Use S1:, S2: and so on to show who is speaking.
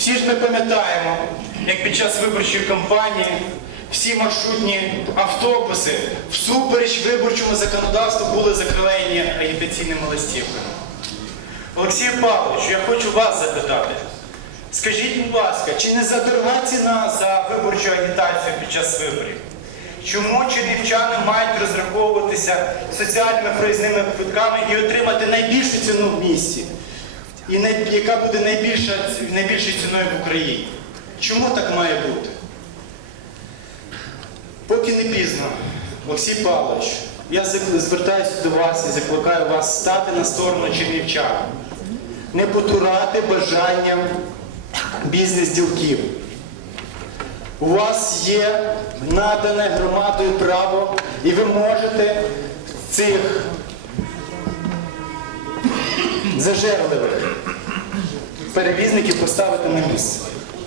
S1: Всі ж ми пам'ятаємо, як під час виборчої кампанії всі маршрутні автобуси всупереч виборчому законодавству були заклеєні агітаційними листівками. Олексію Павловичу, я хочу вас запитати. Скажіть, будь ласка, чи не задорога ціна за виборчу агітацію під час виборів? Чому чернівчани мають розраховуватися соціальними проїзними квитками і отримати найбільшу ціну в місті? І яка буде найбільшою ціною в Україні? Чому так має бути? Поки не пізно, Олексій Павлович, я звертаюся до вас і закликаю вас стати на сторону чернівчан, не потурати бажанням бізнес-ділків. У вас є надане громадою право, і ви можете цих зажерливих перевізників поставити на місце.